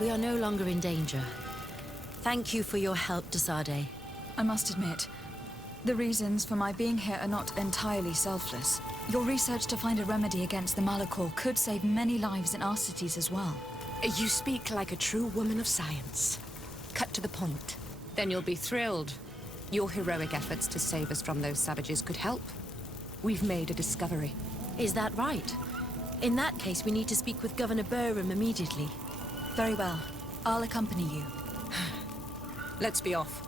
We are no longer in danger. Thank you for your help, Desade. I must admit, the reasons for my being here are not entirely selfless. Your research to find a remedy against the Malachor could save many lives in our cities as well. You speak like a true woman of science. Cut to the point. Then you'll be thrilled. Your heroic efforts to save us from those savages could help. We've made a discovery. Is that right? In that case, we need to speak with Governor Burham immediately. Very well. I'll accompany you. Let's be off.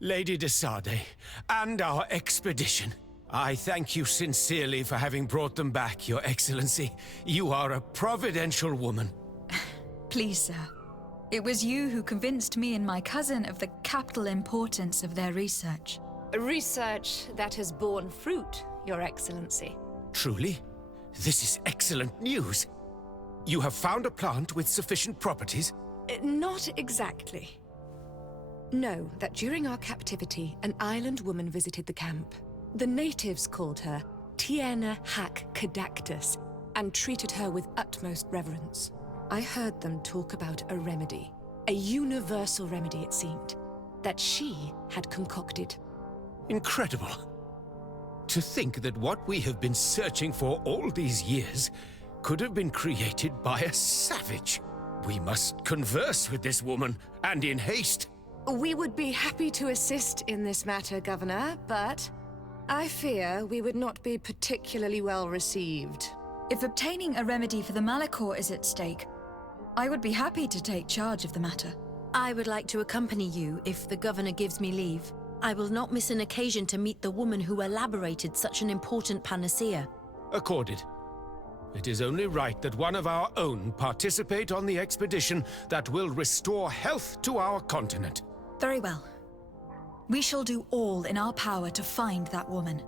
Lady Desade, and our expedition. I thank you sincerely for having brought them back, Your Excellency. You are a providential woman. Please, sir. It was you who convinced me and my cousin of the capital importance of their research. Research that has borne fruit, Your Excellency. Truly? This is excellent news. You have found a plant with sufficient properties? Not exactly. Know that during our captivity, an island woman visited the camp. The natives called her Tiena Hack Cadactus and treated her with utmost reverence. I heard them talk about a remedy, a universal remedy it seemed, that she had concocted. Incredible. To think that what we have been searching for all these years could have been created by a savage. We must converse with this woman, and in haste. We would be happy to assist in this matter, Governor, but I fear we would not be particularly well received. If obtaining a remedy for the Malachor is at stake, I would be happy to take charge of the matter. I would like to accompany you if the Governor gives me leave. I will not miss an occasion to meet the woman who elaborated such an important panacea. Accorded. It is only right that one of our own participate on the expedition that will restore health to our continent. Very well. We shall do all in our power to find that woman.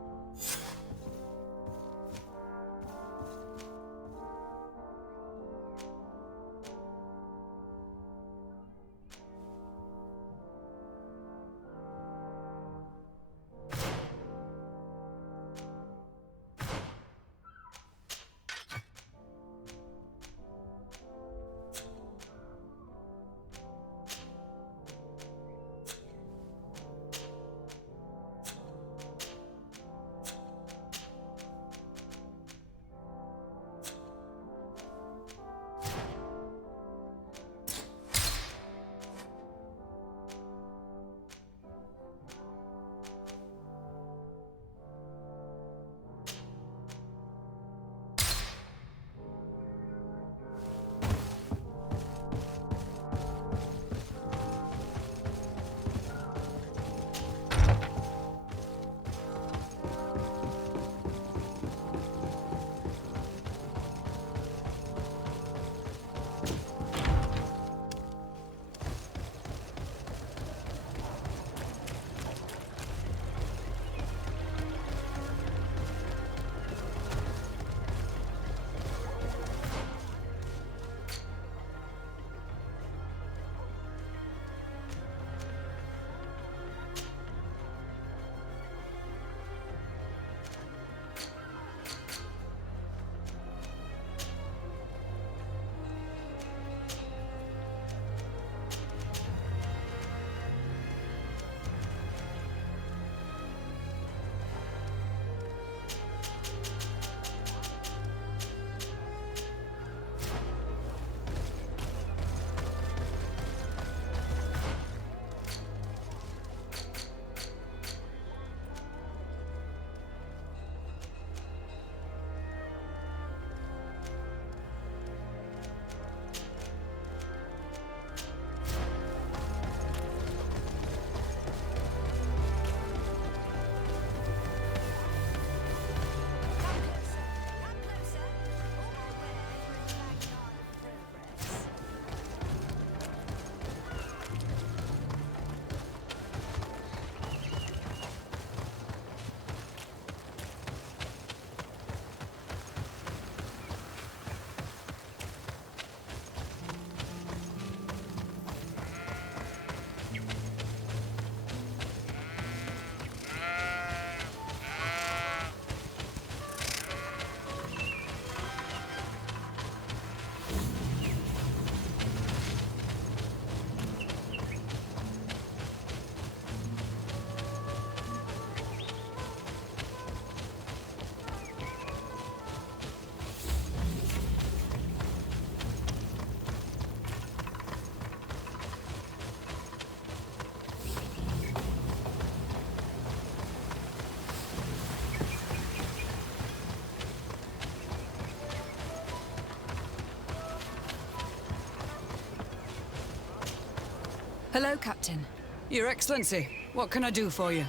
Hello, Captain. Your Excellency, what can I do for you?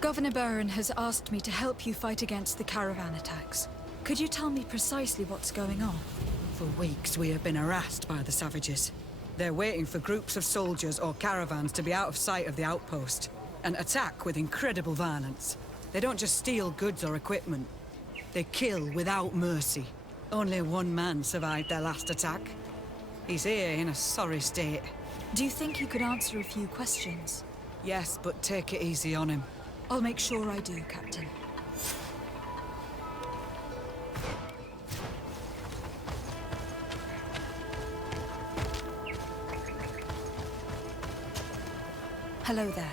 Governor Burren has asked me to help you fight against the caravan attacks. Could you tell me precisely what's going on? For weeks we have been harassed by the savages. They're waiting for groups of soldiers or caravans to be out of sight of the outpost and attack with incredible violence. They don't just steal goods or equipment. They kill without mercy. Only one man survived their last attack. He's here in a sorry state. Do you think you could answer a few questions? Yes, but take it easy on him. I'll make sure I do, Captain. Hello there.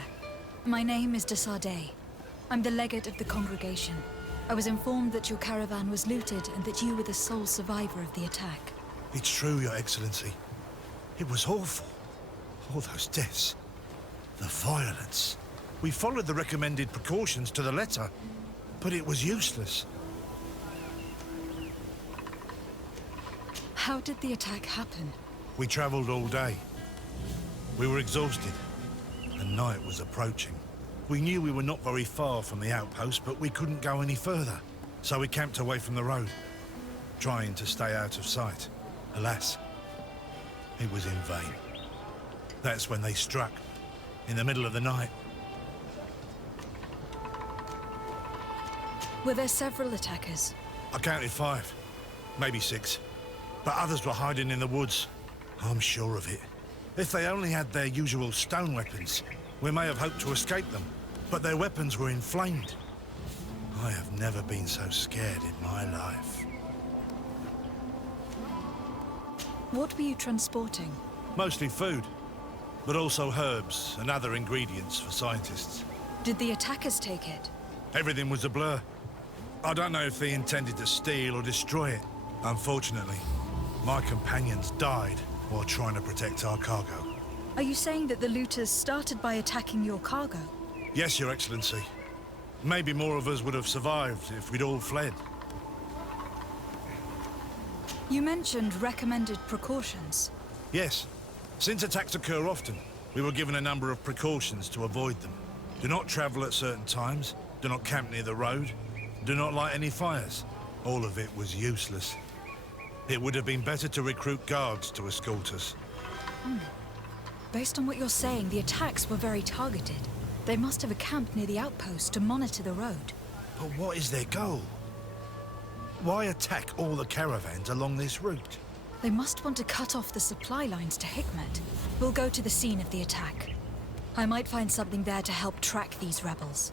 My name is de Sardet. I'm the legate of the congregation. I was informed that your caravan was looted and that you were the sole survivor of the attack. It's true, Your Excellency. It was awful. All those deaths. The violence. We followed the recommended precautions to the letter, but it was useless. How did the attack happen? We traveled all day. We were exhausted, and night was approaching. We knew we were not very far from the outpost, but we couldn't go any further. So we camped away from the road, trying to stay out of sight. Alas, it was in vain. That's when they struck, in the middle of the night. Were there several attackers? I counted 5, maybe 6. But others were hiding in the woods. I'm sure of it. If they only had their usual stone weapons, we may have hoped to escape them. But their weapons were inflamed. I have never been so scared in my life. What were you transporting? Mostly food, but also herbs and other ingredients for scientists. Did the attackers take it? Everything was a blur. I don't know if they intended to steal or destroy it. Unfortunately, my companions died while trying to protect our cargo. Are you saying that the looters started by attacking your cargo? Yes, Your Excellency. Maybe more of us would have survived if we'd all fled. You mentioned recommended precautions. Yes. Since attacks occur often, we were given a number of precautions to avoid them. Do not travel at certain times, do not camp near the road, do not light any fires. All of it was useless. It would have been better to recruit guards to escort us. Based on what you're saying, the attacks were very targeted. They must have a camp near the outpost to monitor the road. But what is their goal? Why attack all the caravans along this route? They must want to cut off the supply lines to Hikmet. We'll go to the scene of the attack. I might find something there to help track these rebels.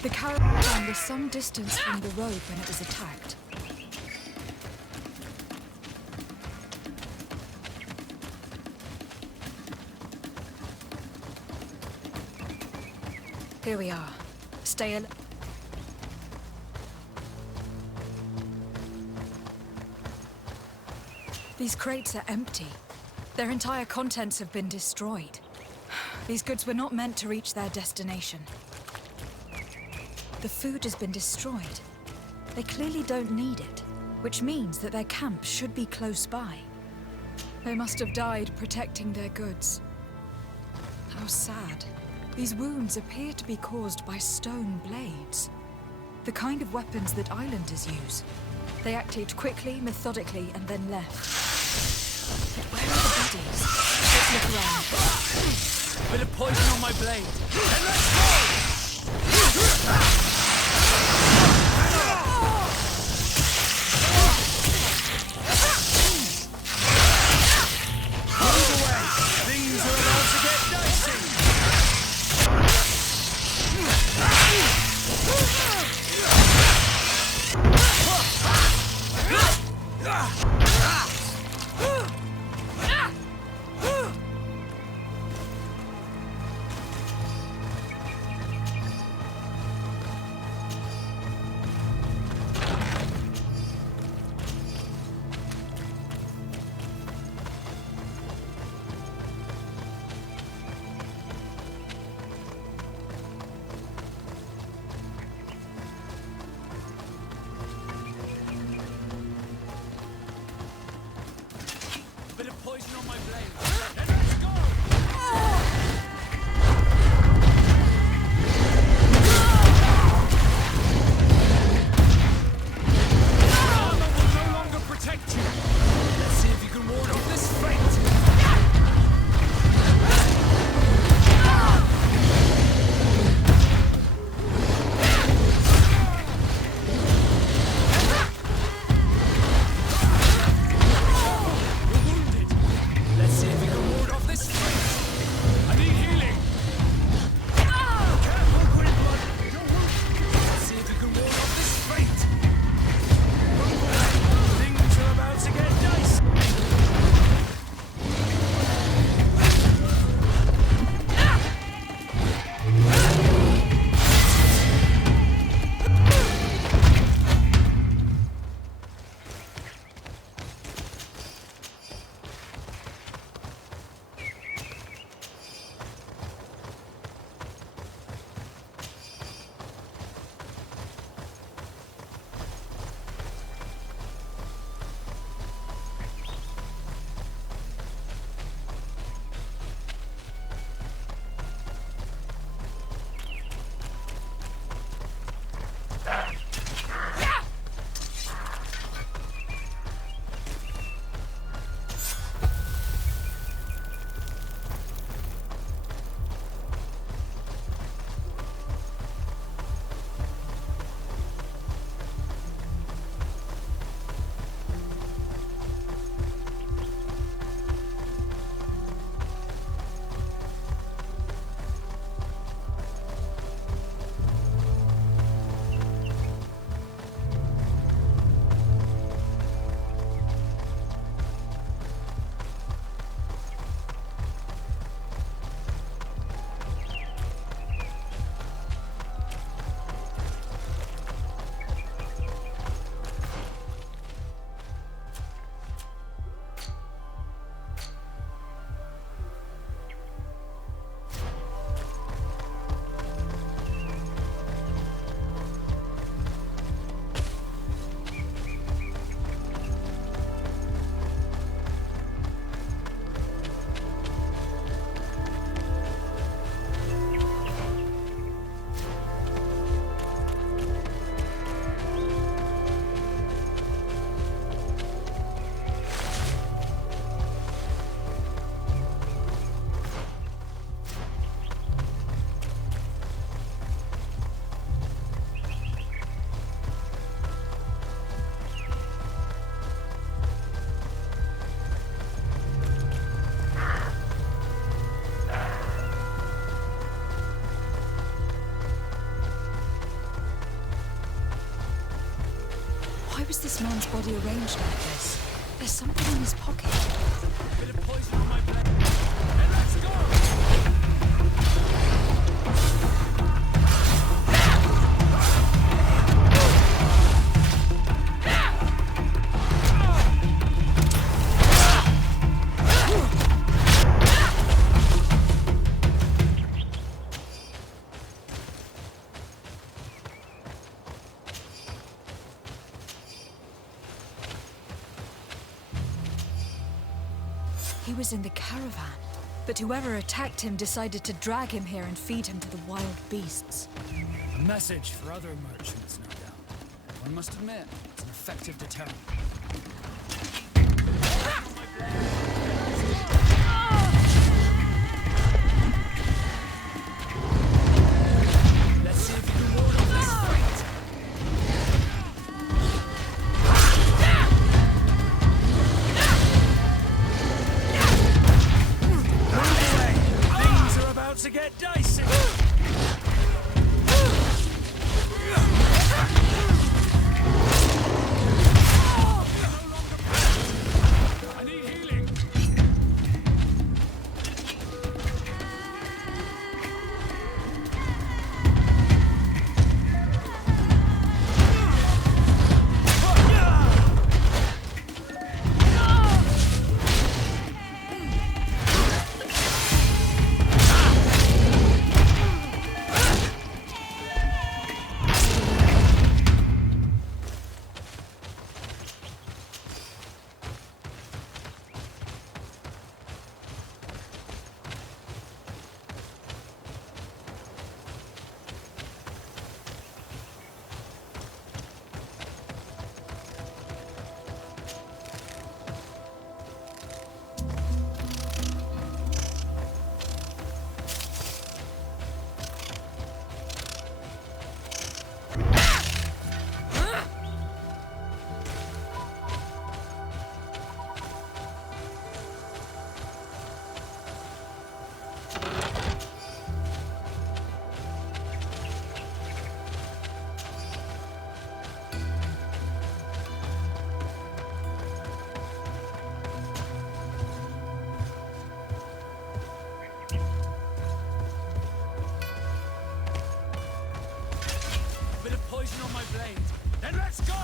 The caravan was some distance from the road when it was attacked. Here we are. Stay al- These crates are empty. Their entire contents have been destroyed. These goods were not meant to reach their destination. The food has been destroyed. They clearly don't need it, which means that their camp should be close by. They must have died protecting their goods. How sad. These wounds appear to be caused by stone blades. The kind of weapons that islanders use. They acted quickly, methodically, and then left. But where are the bodies? Let's look around. Bit of poison on my blade. And let's go! was this man's body arranged like this? There's something in his pocket. Bit of poison on my blade. And let's go! He was in the caravan, but whoever attacked him decided to drag him here and feed him to the wild beasts. A message for other merchants, no doubt. One must admit, it's an effective deterrent. Let's see if you can ward off this fight. To get dicey. I need healing. Poison on my blade. Then let's go!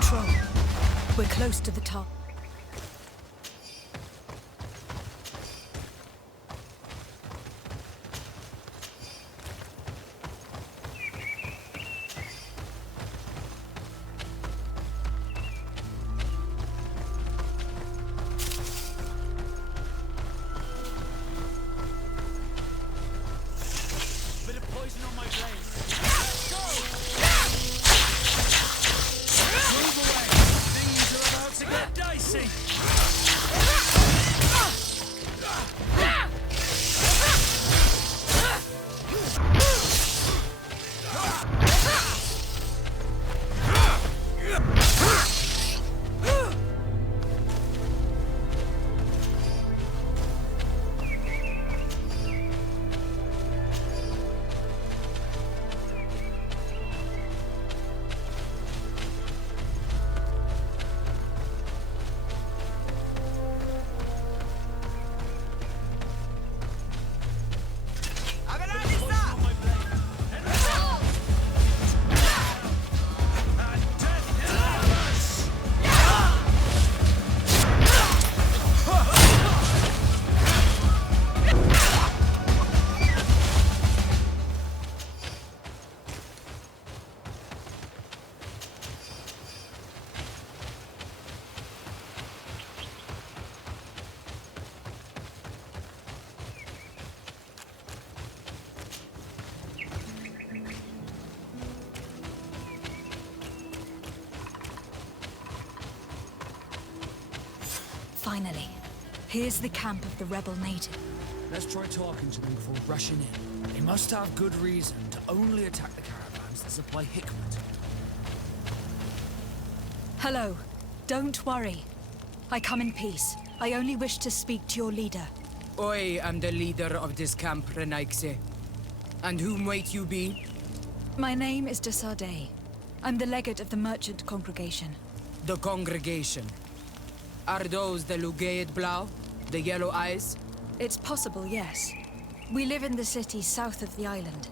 Patrol. We're close to the top. Poison on my blade. Let's go! Move away. Things are about to get dicey. Finally, here's the camp of the rebel native. Let's try talking to them before rushing in. They must have good reason to only attack the caravans that supply Hikmet. Hello. Don't worry. I come in peace. I only wish to speak to your leader. I am the leader of this camp, Renaikse. And whom might you be? My name is de Sardet. I'm the legate of the merchant congregation. The congregation. Are those the Lugeid Blau? The yellow eyes? It's possible, yes. We live in the city south of the island.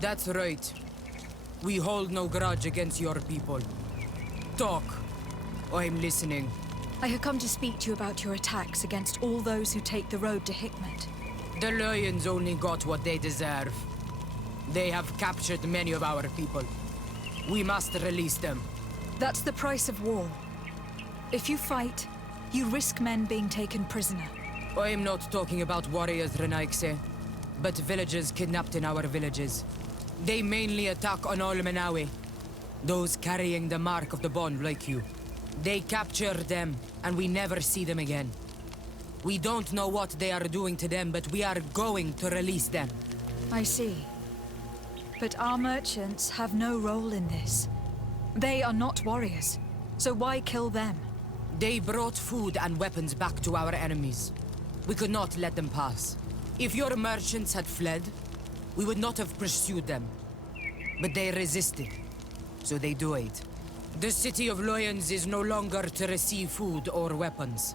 That's right. We hold no grudge against your people. Talk. I'm listening. I have come to speak to you about your attacks against all those who take the road to Hikmet. The Lions only got what they deserve. They have captured many of our people. We must release them. That's the price of war. If you fight, you risk men being taken prisoner. I'm not talking about warriors, Renaikse, but villagers kidnapped in our villages. They mainly attack on Olmenawi, those carrying the mark of the bond like you. They capture them, and we never see them again. We don't know what they are doing to them, but we are going to release them. I see. But our merchants have no role in this. They are not warriors, so why kill them? They brought food and weapons back to our enemies. We could not let them pass. If your merchants had fled, we would not have pursued them. But they resisted, so they died. The city of Loyans is no longer to receive food or weapons.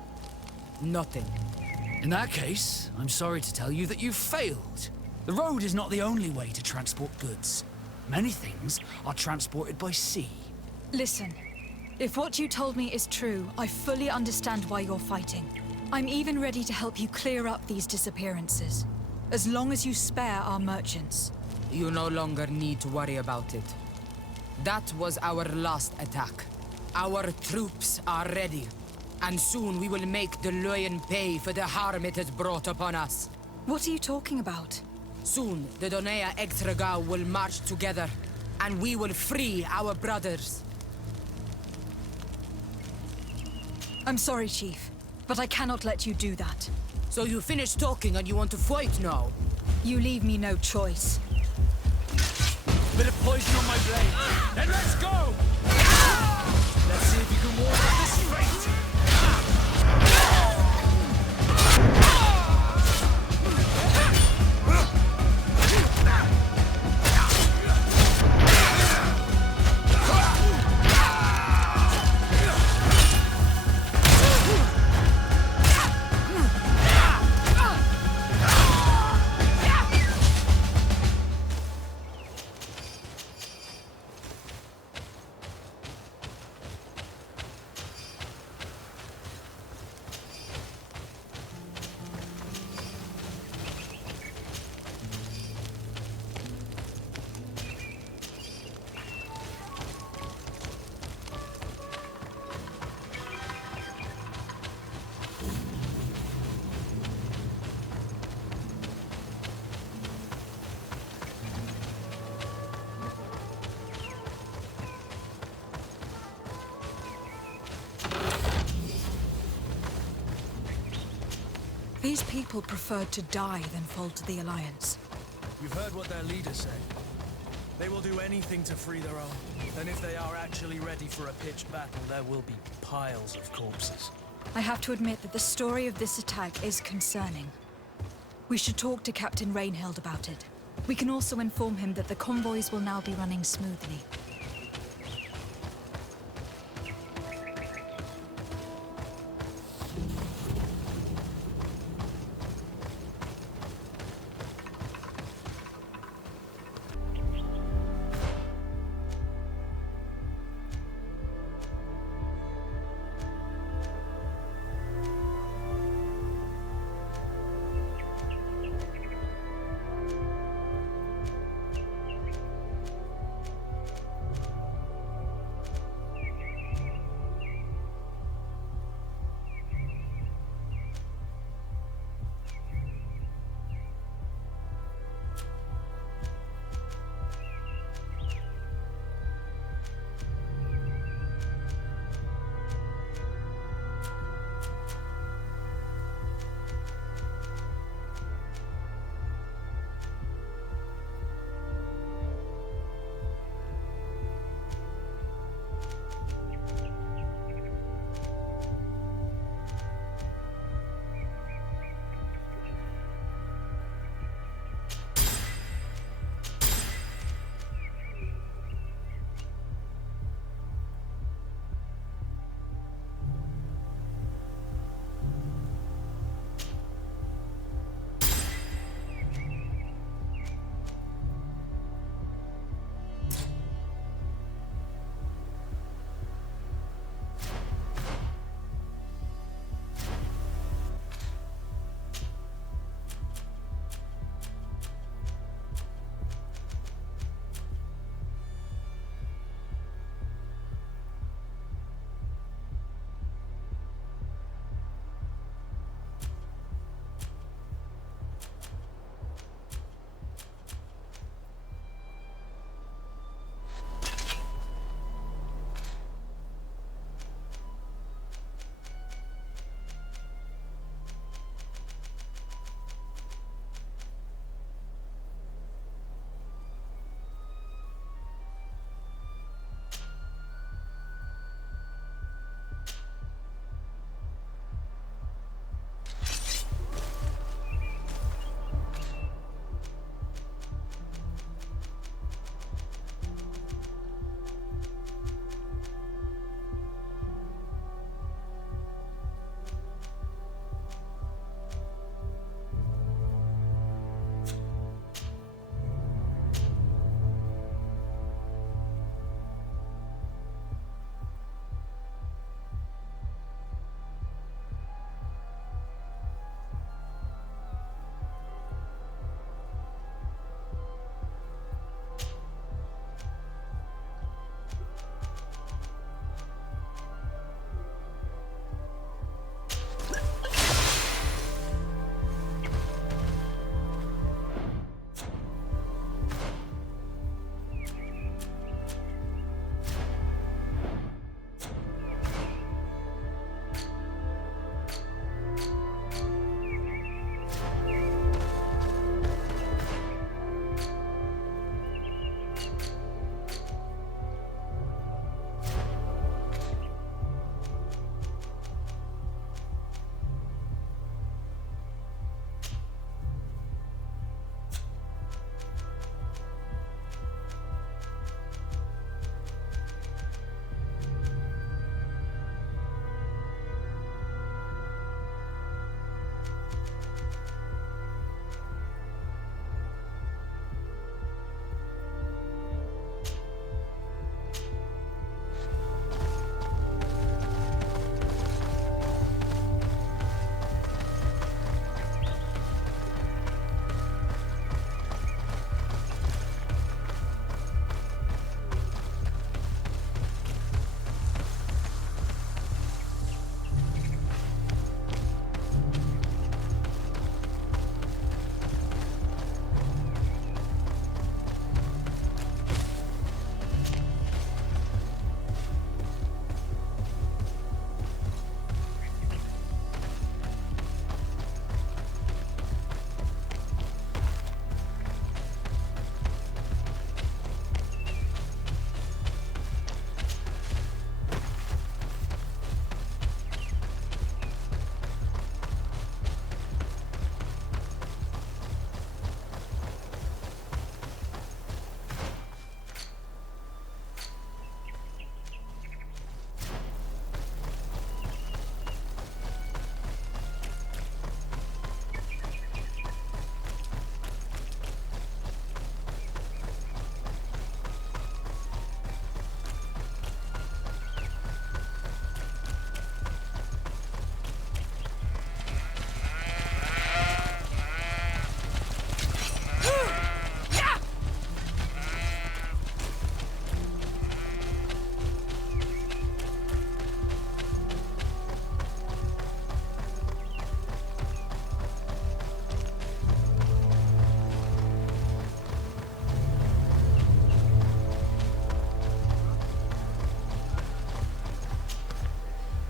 Nothing. In that case, I'm sorry to tell you that you've failed. The road is not the only way to transport goods. Many things are transported by sea. Listen, if what you told me is true, I fully understand why you're fighting. I'm even ready to help you clear up these disappearances, as long as you spare our merchants. You no longer need to worry about it. That was our last attack. Our troops are ready, and soon we will make the Loyan pay for the harm it has brought upon us. What are you talking about? Soon, the Donea Extragao will march together, and we will free our brothers. I'm sorry, Chief, but I cannot let you do that. So you finished talking and you want to fight now? You leave me no choice. Bit of poison on my blade. Then let's go! Let's see if you can ward off this fate! These people preferred to die than fall to the Alliance. You've heard what their leaders say. They will do anything to free their own. And if they are actually ready for a pitched battle, there will be piles of corpses. I have to admit that the story of this attack is concerning. We should talk to Captain Rainhild about it. We can also inform him that the convoys will now be running smoothly.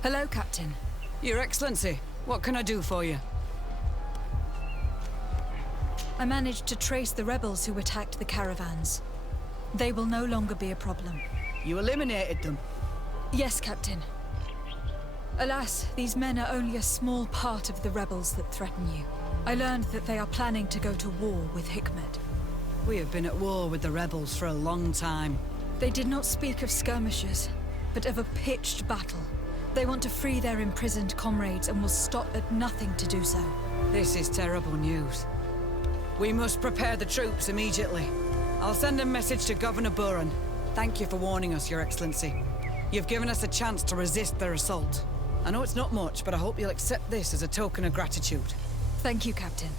Hello, Captain. Your Excellency, what can I do for you? I managed to trace the rebels who attacked the caravans. They will no longer be a problem. You eliminated them? Yes, Captain. Alas, these men are only a small part of the rebels that threaten you. I learned that they are planning to go to war with Hikmet. We have been at war with the rebels for a long time. They did not speak of skirmishes, but of a pitched battle. They want to free their imprisoned comrades and will stop at nothing to do so. This is terrible news. We must prepare the troops immediately. I'll send a message to Governor Buran. Thank you for warning us, Your Excellency. You've given us a chance to resist their assault. I know it's not much, but I hope you'll accept this as a token of gratitude. Thank you, Captain.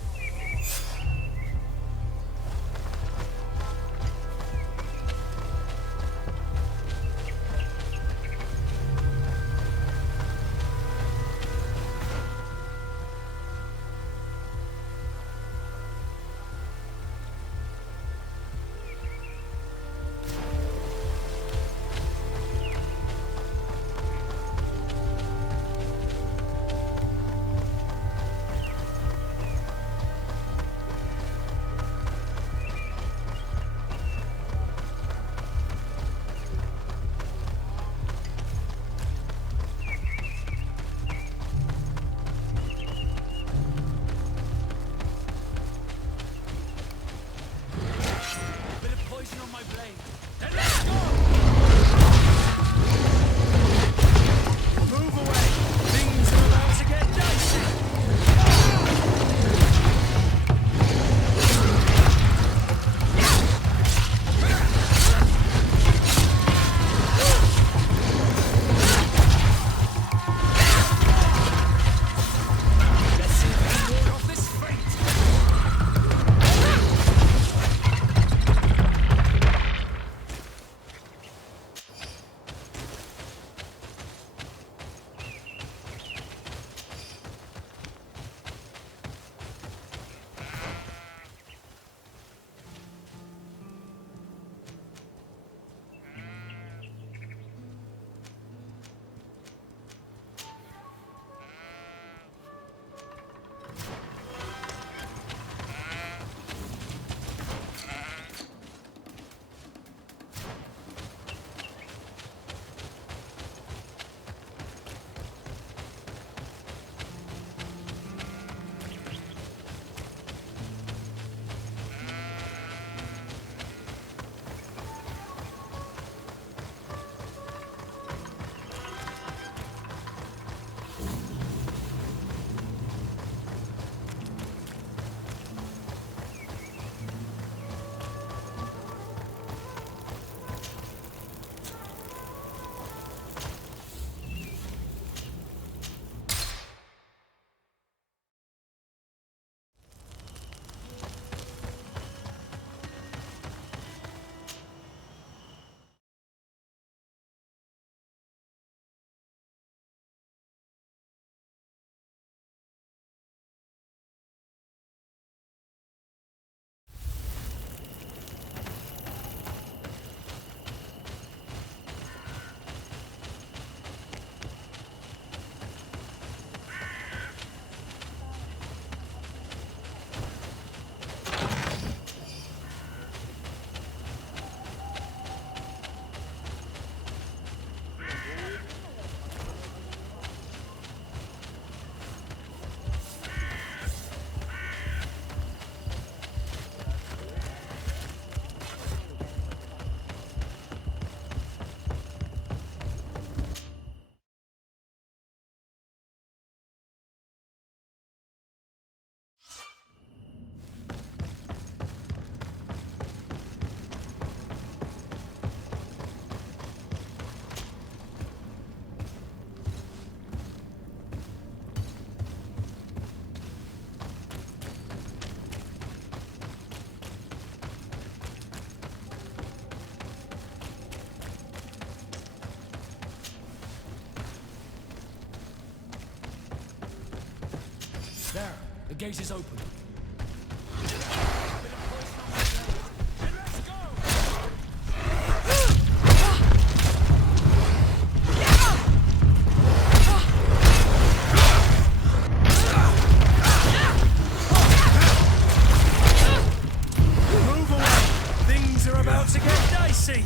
There, the gate is open. about to get dicey!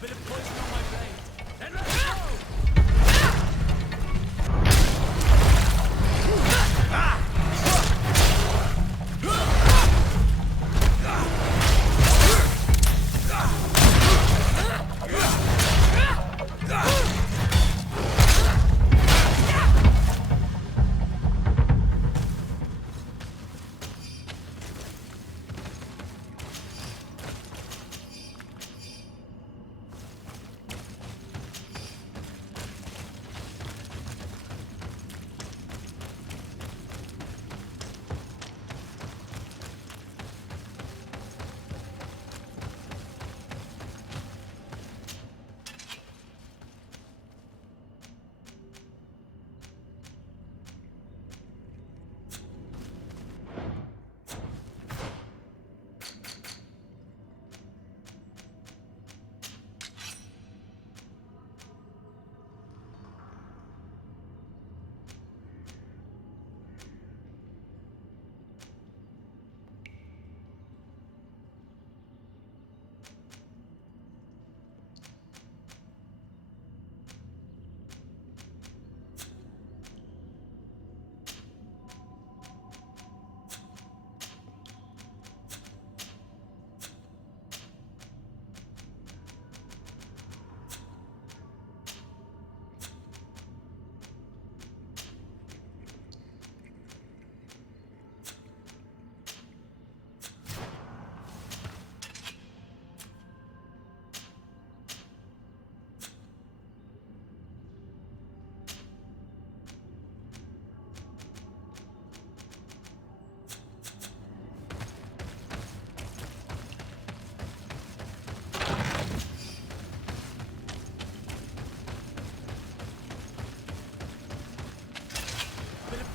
Bit of poison on my blade. And let's go!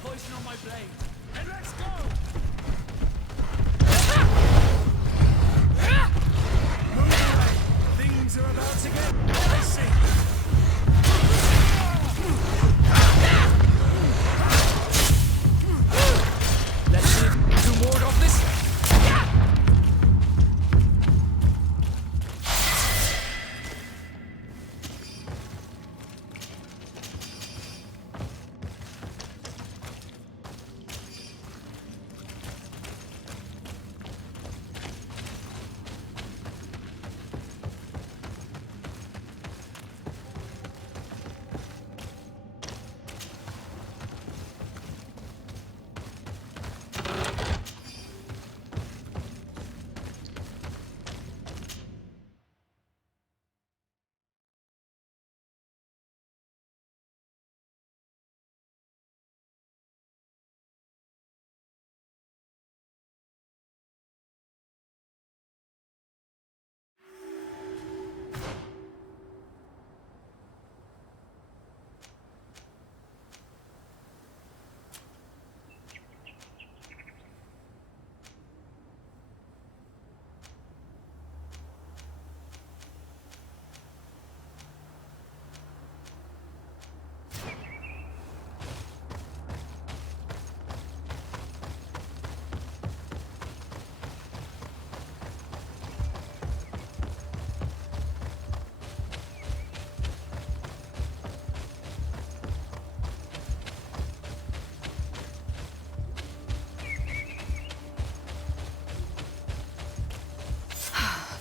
Poison on my blade. And let's go! Move away. Things are about to get dicey. Let's see if you ward off this.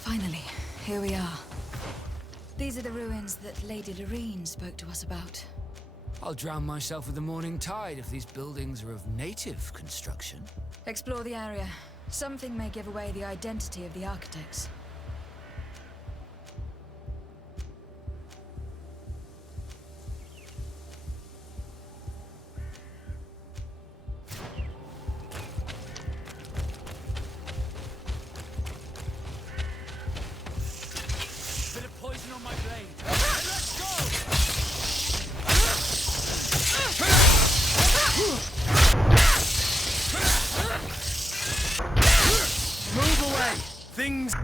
Finally, here we are. These are the ruins that Lady Doreen spoke to us about. I'll drown myself with the morning tide if these buildings are of native construction. Explore the area. Something may give away the identity of the architects. on my blade. And let's go! Move away! Things...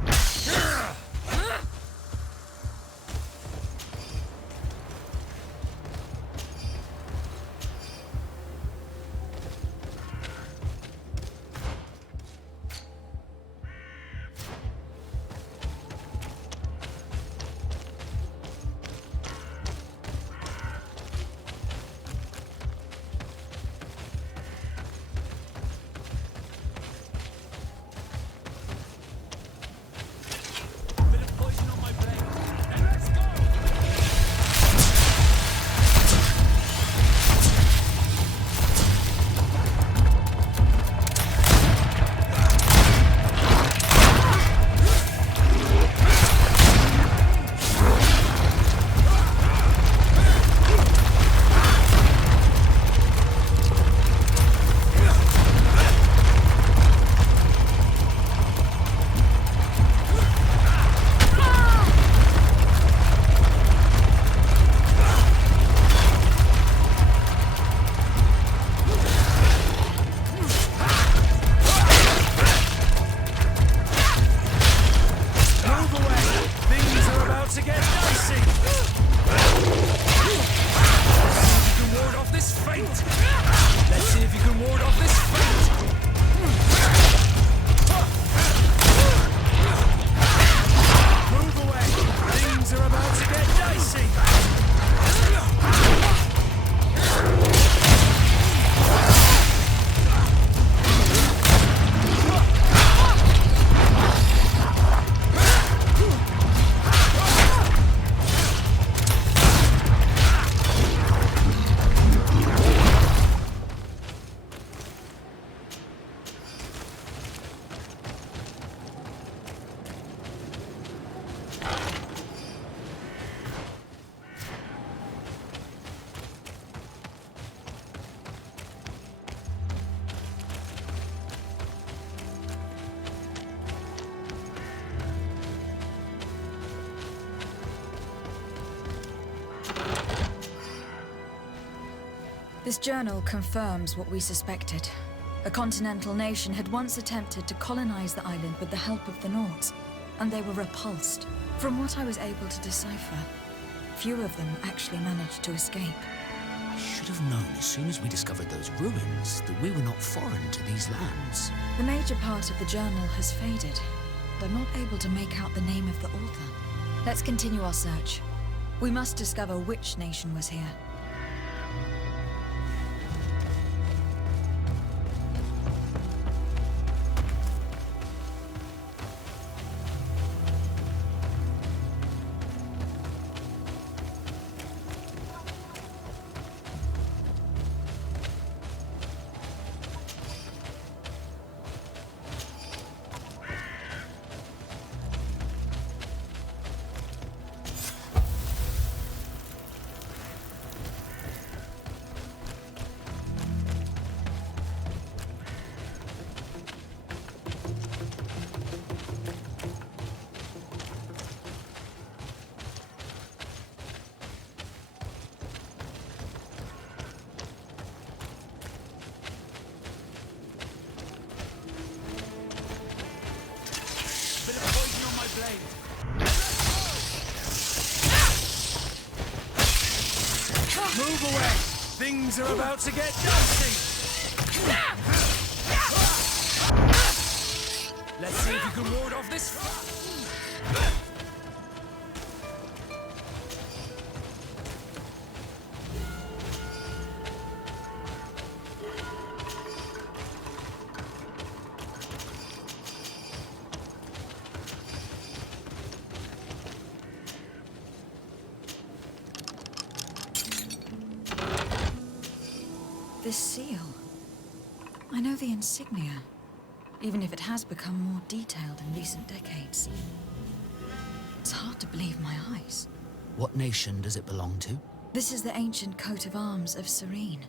This journal confirms what we suspected. A continental nation had once attempted to colonize the island with the help of the Nords, and they were repulsed. From what I was able to decipher, few of them actually managed to escape. I should have known as soon as we discovered those ruins that we were not foreign to these lands. The major part of the journal has faded, and I'm not able to make out the name of the author. Let's continue our search. We must discover which nation was here. Move away! Things are about to get dicey! Let's see if you can ward off this... This seal. I know the insignia, even if it has become more detailed in recent decades. It's hard to believe my eyes. What nation does it belong to? This is the ancient coat of arms of Serene.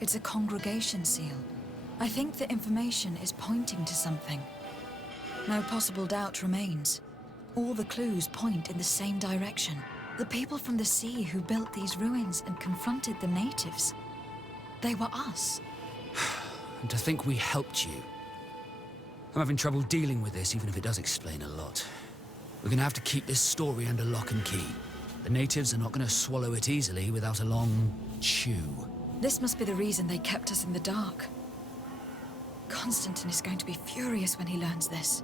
It's a congregation seal. I think the information is pointing to something. No possible doubt remains. All the clues point in the same direction. The people from the sea who built these ruins and confronted the natives. They were us. And to think we helped you. I'm having trouble dealing with this, even if it does explain a lot. We're gonna have to keep this story under lock and key. The natives are not gonna swallow it easily without a long chew. This must be the reason they kept us in the dark. Constantine is going to be furious when he learns this.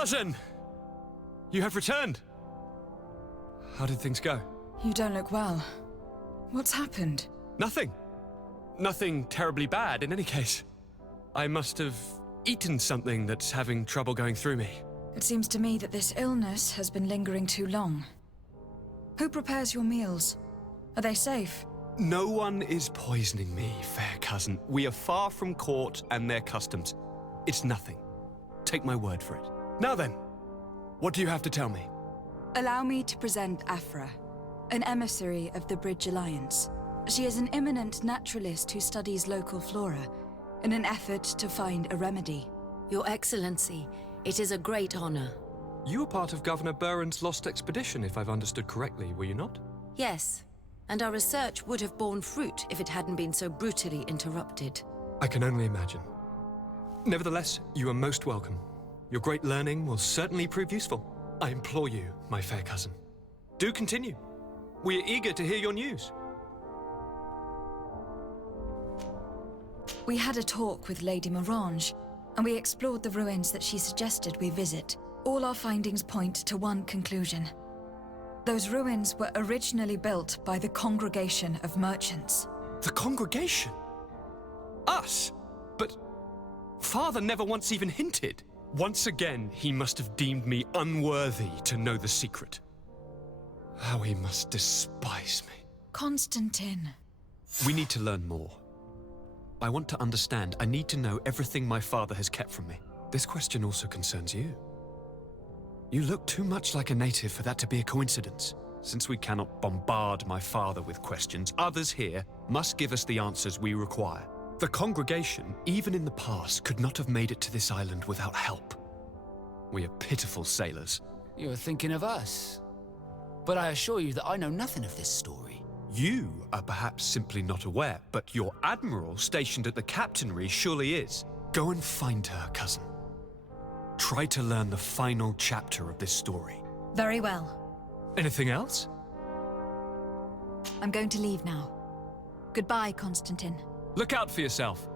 Cousin! You have returned. How did things go? You don't look well. What's happened? Nothing. Nothing terribly bad, in any case. I must have eaten something that's having trouble going through me. It seems to me that this illness has been lingering too long. Who prepares your meals? Are they safe? No one is poisoning me, fair cousin. We are far from court and their customs. It's nothing. Take my word for it. Now then, what do you have to tell me? Allow me to present Afra, an emissary of the Bridge Alliance. She is an eminent naturalist who studies local flora in an effort to find a remedy. Your Excellency, it is a great honor. You were part of Governor Buren's lost expedition, if I've understood correctly, were you not? Yes, and our research would have borne fruit if it hadn't been so brutally interrupted. I can only imagine. Nevertheless, you are most welcome. Your great learning will certainly prove useful. I implore you, my fair cousin. Do continue. We are eager to hear your news. We had a talk with Lady Morange, and we explored the ruins that she suggested we visit. All our findings point to one conclusion. Those ruins were originally built by the Congregation of Merchants. The Congregation? Us? But Father never once even hinted. Once again, he must have deemed me unworthy to know the secret. How he must despise me. Constantine. We need to learn more. I want to understand. I need to know everything my father has kept from me. This question also concerns you. You look too much like a native for that to be a coincidence. Since we cannot bombard my father with questions, others here must give us the answers we require. The congregation, even in the past, could not have made it to this island without help. We are pitiful sailors. You're thinking of us. But I assure you that I know nothing of this story. You are perhaps simply not aware, but your admiral stationed at the captainry surely is. Go and find her, cousin. Try to learn the final chapter of this story. Very well. Anything else? I'm going to leave now. Goodbye, Constantine. Look out for yourself.